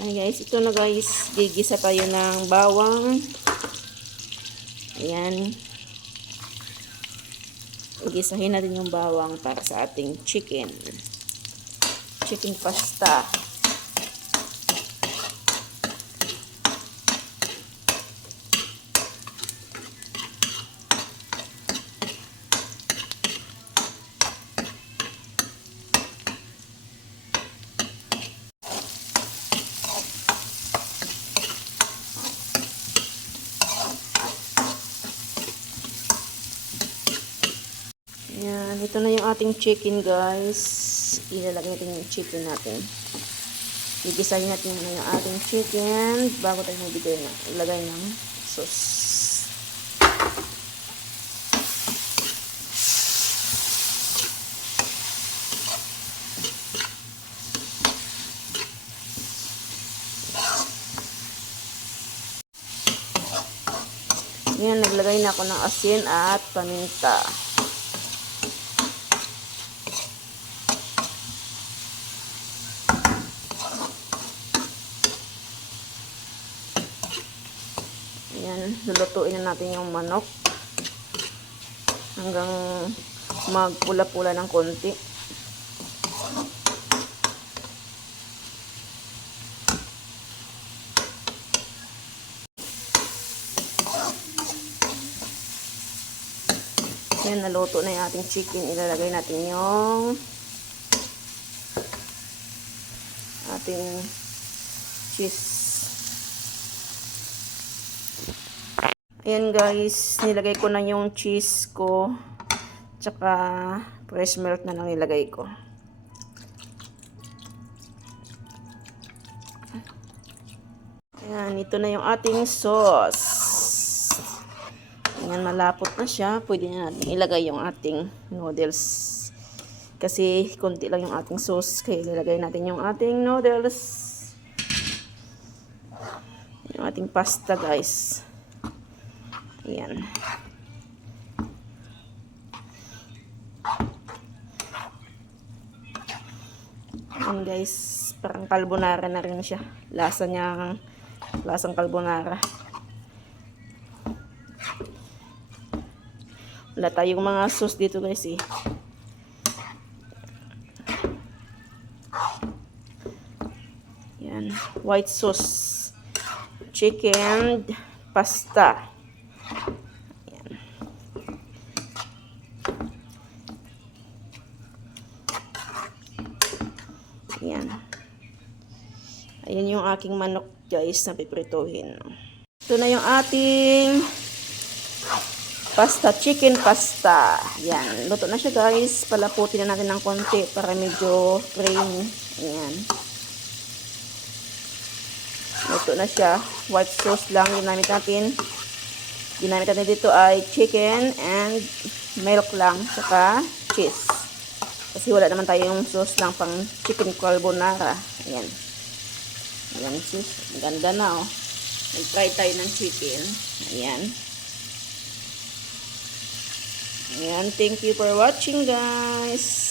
Ay guys, ito na guys. Gigisa tayo ng bawang. Ayan. Gigisahin natin yung bawang para sa ating chicken. Chicken pasta. Ayan, ito na yung ating chicken guys. Ilalagay natin yung chicken natin. Gigisahin natin muna yung ating chicken bago tayo ilagay ng sauce. Ayan, naglagay na ako ng asin at paminta. Ayan, lulutuin na natin yung manok hanggang magpula-pula ng konti. Ayan, naluto na yung ating chicken. Ilalagay natin yung ating cheese. Ayan guys, nilagay ko na yung cheese ko. Tsaka fresh milk na lang nilagay ko. Ayan, ito na yung ating sauce. Ayan, malapot na siya. Pwede na natin ilagay yung ating noodles. Kasi konti lang yung ating sauce. Kaya ilagay natin yung ating noodles. Yung ating pasta guys. Ayan. Ayan guys, parang carbonara na rin siya. Lasang carbonara. Wala tayong mga sauce dito guys eh. Ayan, white sauce. Chicken pasta. Ayan. Ayan yung aking manok guys na piprituhin. Ito na yung ating pasta, chicken pasta. Ayan, luto na siya guys. Palaputin na natin ng konti para medyo creamy. Ayan. Luto na siya. White sauce lang ginamit natin. Ginamit natin dito ay chicken and milk lang, saka cheese. Kasi wala naman tayong sauce lang pang chicken carbonara. Ayan. Ayan sis. Ganda na oh. Nag-try tayo ng chicken. Ayan. Ayan. Thank you for watching guys.